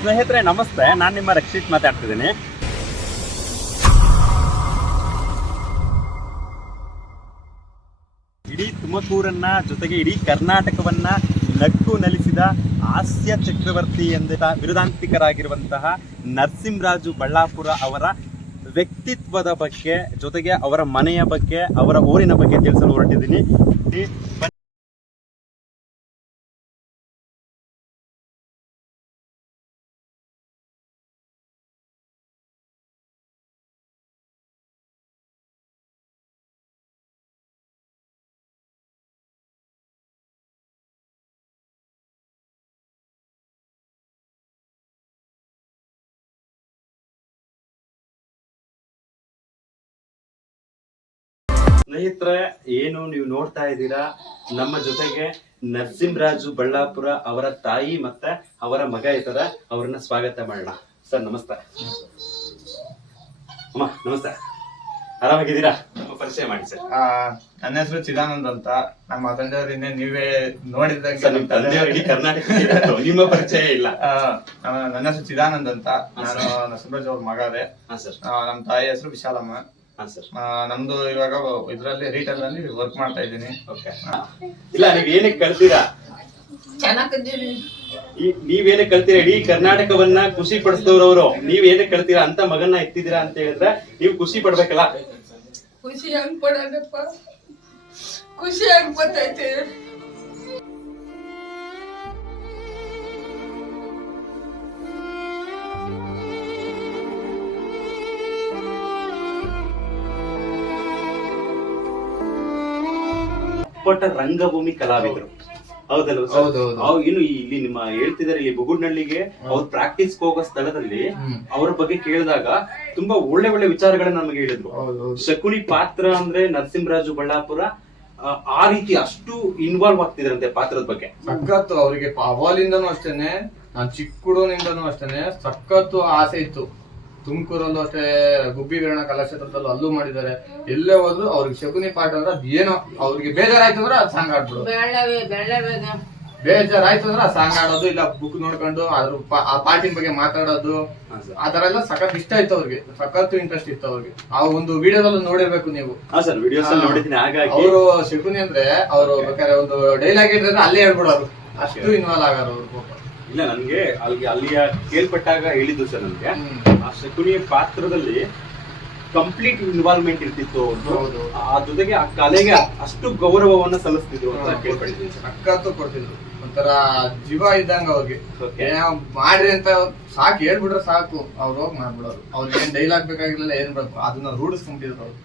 ಸ್ನೇಹಿತರೆ ನಮಸ್ತೆ, ನಾನು ನಿಮ್ಮ ರಕ್ಷಿತ್ ಮಾತಾಡ್ತಿದ್ದೀನಿ. ಇಡೀ ತುಮಕೂರನ್ನ ಜೊತೆಗೆ ಇಡೀ ಕರ್ನಾಟಕವನ್ನ ನಕ್ಕು ನಲಿಸಿದ ಹಾಸ್ಯ ಚಕ್ರವರ್ತಿ ಎಂದ ಬಿರುದಾಂತಿಕರಾಗಿರುವಂತಹ ನರಸಿಂಹರಾಜು ಬಳ್ಳಾಪುರ ಅವರ ವ್ಯಕ್ತಿತ್ವದ ಬಗ್ಗೆ ಜೊತೆಗೆ ಅವರ ಮನೆಯ ಬಗ್ಗೆ ಅವರ ಊರಿನ ಬಗ್ಗೆ ತಿಳಿಸಲು ಹೊರಟಿದ್ದೀನಿ. ಸ್ನೇಹಿತರೆ, ಏನು ನೀವು ನೋಡ್ತಾ ಇದ್ದೀರಾ, ನಮ್ಮ ಜೊತೆಗೆ ನರಸಿಂಹರಾಜು ಬಳ್ಳಾಪುರ ಅವರ ತಾಯಿ ಮತ್ತೆ ಅವರ ಮಗ ಇದ್ದಾರೆ. ಅವ್ರನ್ನ ಸ್ವಾಗತ ಮಾಡೋಣ. ಸರ್ ನಮಸ್ತೆ. ಅಮ್ಮ ನಮಸ್ತೆ, ಆರಾಮಾಗಿದ್ದೀರಾ? ಪರಿಚಯ ಮಾಡಿ ಸರ್. ನನ್ನ ಹೆಸರು ಚಿದಾನಂದ್ ಅಂತ. ನಮ್ಮ ತಂದೆಯವರಿಂದ ನೀವೇ ನೋಡಿದಂಗೆ ಸರ್, ನಿಮ್ಮ ತಂದೆಯವರಿಗೆ ಕರ್ನಾಟಕ ನಿಮ್ಮ ಪರಿಚಯ ಇಲ್ಲ. ನನ್ನ ಹೆಸರು ಚಿದಾನಂದ್ ಅಂತ. ನಾನು ನರಸಿಂಹರಾಜ್ ಅವ್ರ ಮಗ ಅದೇ. ನಮ್ಮ ತಾಯಿ ಹೆಸರು ವಿಶಾಲಮ್ಮ. ನಮ್ದು ಇವಾಗ ಇದ್ರಲ್ಲಿ ರಿಟೇಲ್ ಅಲ್ಲಿ ವರ್ಕ್ ಮಾಡ್ತಾ ಇದ್ದೀನಿ. ಇಲ್ಲ, ನೀವ್ ಏನಕ್ಕೆ ಕಳ್ತೀರಾ? ನೀವೇನಕ್ಕೆ ಕಳ್ತೀರಾ? ಇಡೀ ಕರ್ನಾಟಕವನ್ನ ಖುಷಿ ಪಡಿಸಿದವ್ರವ್ರು. ನೀವ್ ಏನಕ್ಕೆ ಕಳ್ತೀರಾ ಅಂತ ಮಗನ್ನ ಎತ್ತಿದ್ದೀರಾ ಅಂತ ಹೇಳಿದ್ರೆ ನೀವು ಖುಷಿ ಪಡ್ಬೇಕಲ್ಲ. ಖುಷಿ ಹಂಗ್ ಪಡೋದಪ್ಪ, ಖುಷಿ ಹಂಗ್ ಬರ್ತೈತೆ. ರಂಗಭೂಮಿ ಕಲಾವಿದರು, ಹೌದಲ್ವ? ಇನ್ನು ಇಲ್ಲಿ ನಿಮ್ಮ ಹೇಳ್ತಿದಾರೆ, ಇಲ್ಲಿ ಬುಗುಡ್ನಳ್ಳಿಗೆ ಅವ್ರು ಪ್ರಾಕ್ಟೀಸ್ ಹೋಗೋ ಸ್ಥಳದಲ್ಲಿ ಅವ್ರ ಬಗ್ಗೆ ಕೇಳಿದಾಗ ತುಂಬಾ ಒಳ್ಳೆ ಒಳ್ಳೆ ವಿಚಾರಗಳನ್ನ ನಮಗೆ ಹೇಳಿದ್ರು. ಶಕುನಿ ಪಾತ್ರ ಅಂದ್ರೆ ನರಸಿಂಹರಾಜು ಬಳ್ಳಾಪುರ ಆ ರೀತಿ ಅಷ್ಟು ಇನ್ವಾಲ್ವ್ ಆಗ್ತಿದ್ರಂತೆ ಪಾತ್ರದ ಬಗ್ಗೆ. ಸಖತ್ತು ಅವ್ರಿಗೆ ಅವಾಲಿಂದನೂ ಅಷ್ಟೇನೆ, ನಾನ್ ಚಿಕ್ಕ ಹುಡುಗನಿಂದನೂ ಅಷ್ಟೇನೆ ಸಖತ್ತು ಆಸೆ ಇತ್ತು. ತುಮಕೂರಲ್ಲೂ ಅಷ್ಟೇ, ಗುಬ್ಬಿ ವೀರಣ್ಣ ಕಲಾಕ್ಷೇತ್ರದಲ್ಲೂ ಅಲ್ಲೂ ಮಾಡಿದ್ದಾರೆ. ಎಲ್ಲೇ ಹೋದ್ರು ಅವ್ರಿಗೆ ಶಕುನಿ ಪಾಠ ಅಂದ್ರೆ ಅದೇನೋ ಅವ್ರಿಗೆ ಬೇಜಾರಾಯ್ತು ಅಂದ್ರೆ ಅದು ಸಾಂಗ್ ಆಡ್ಬಿಡು, ಬೇಜಾರಾಯ್ತು ಅಂದ್ರೆ ಆ ಸಾಂಗ್ ಆಡೋದು, ಇಲ್ಲ ಬುಕ್ ನೋಡ್ಕೊಂಡು ಅದ್ರ ಆ ಪಾಠಿನ ಬಗ್ಗೆ ಮಾತಾಡೋದು, ಆ ತರ ಎಲ್ಲ ಸಖತ್ ಇಷ್ಟ ಇತ್ತು ಅವ್ರಿಗೆ. ಸಖತ್ ಇಂಟ್ರೆಸ್ಟ್ ಇತ್ತು ಅವ್ರಿಗೆ. ಆ ಒಂದು ವಿಡಿಯೋದಲ್ಲೂ ನೋಡಿರ್ಬೇಕು ನೀವು. ಅವರು ಶಕುನಿ ಅಂದ್ರೆ ಅವರು ಬೇಕಾದ್ರೆ ಒಂದು ಡೈಲಾಗ್ ಇದ್ರೆ ಅಲ್ಲೇ ಹೇಳ್ಬಿಡೋರು, ಅಷ್ಟು ಇನ್ವಾಲ್ವ್ ಆಗಾರ ಅವ್ರು. ಇಲ್ಲ, ನನ್ಗೆ ಅಲ್ಲಿಯ ಕೇಳ್ಪಟ್ಟಾಗ ಹೇಳಿದ್ದು ಸರ್, ನನ್ಗೆ ಆ ಶಕುನಿಯ ಪಾತ್ರದಲ್ಲಿ ಕಂಪ್ಲೀಟ್ ಇನ್ವಾಲ್ವ್ಮೆಂಟ್ ಇರ್ತಿತ್ತು. ಆ ಜೊತೆಗೆ ಆ ಕಲೆಗೆ ಅಷ್ಟು ಗೌರವವನ್ನ ಸಲ್ಲಿಸ್ತಿದ್ರು ಅಂತ ಕೇಳ್ಪಟ್ಟಿದ್ದೀನಿ. ಸಖತ್ತು ಕೊಡ್ತಿದ್ರು, ಒಂಥರ ಜೀವ ಇದ್ದಂಗ ಅವ್ರಿಗೆ. ಮಾಡ್ರಿ ಅಂತ ಸಾಕು ಹೇಳ್ಬಿಟ್ರೆ ಸಾಕು, ಅವ್ರು ಹೋಗಿ ಮಾಡ್ಬಿಡೋರು. ಅವ್ರಿಗೆ ಏನ್ ಡೈಲಾಗ್ ಬೇಕಾಗಿರ್ಲಿಲ್ಲ, ಏನ್ ಬೇಕು ಅದನ್ನ ರೂಢಿಸ್ಕೊಂಡಿದ್ರು ಅವ್ರು.